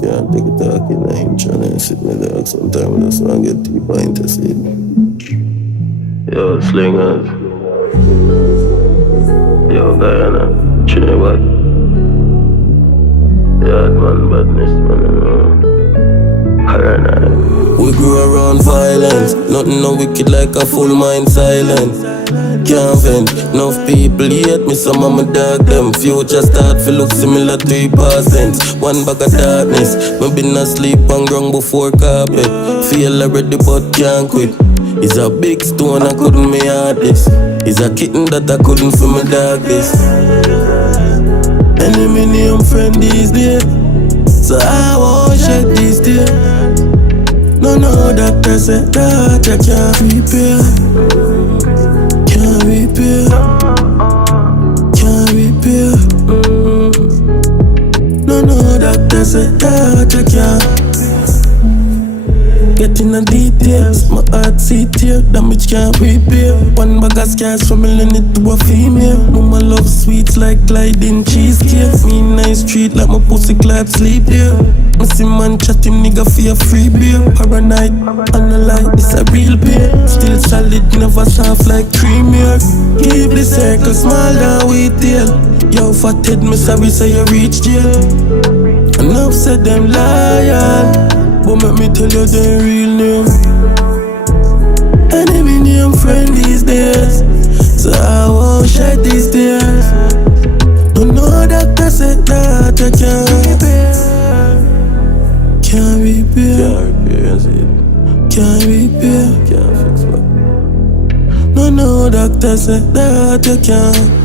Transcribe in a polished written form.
Can't take it talk in the inch and sit me dog. Sometimes I just want to get deeper into it. Yo, Slingerz. Yo, Guyana. Chinny what? Yeah, man, badness, man. We grew around violence. Nothing no wicked like a full mind silence. Can't vent. Enough people hate me, some of my dog them. Future start to look similar to the past tense. One bag of darkness. Me been asleep on ground before carpet. Feel already but can't quit. It's a big stone I couldn't make hard this. It's a kitten that I couldn't feel my dog this. Enemy name friend these days, so I won't shed these tears. No, doctor said that I can't repair. Can't repair. Can't repair. No, doctor said that I can't. Get in the details, my heart see tear, damage can't repair. One bag of scars from a limit to a female. Mama love sweets like gliding cheesecake. Me nice treat like my pussy clap sleep there. Me see man chat him nigga for a free beer. Paranoid, analyze, it's a real pain. Still solid, never soft like creamier. Keep the circle small down with tail. Yo fatted, me sorry say you reach jail. Enough said them loyal, but make me tell you their real name. Enemy name friend these days, so I won't shed these tears. No doctor said that I can't repair. Can't repair. Can't repair. Can't fix what? No doctor said that I can't.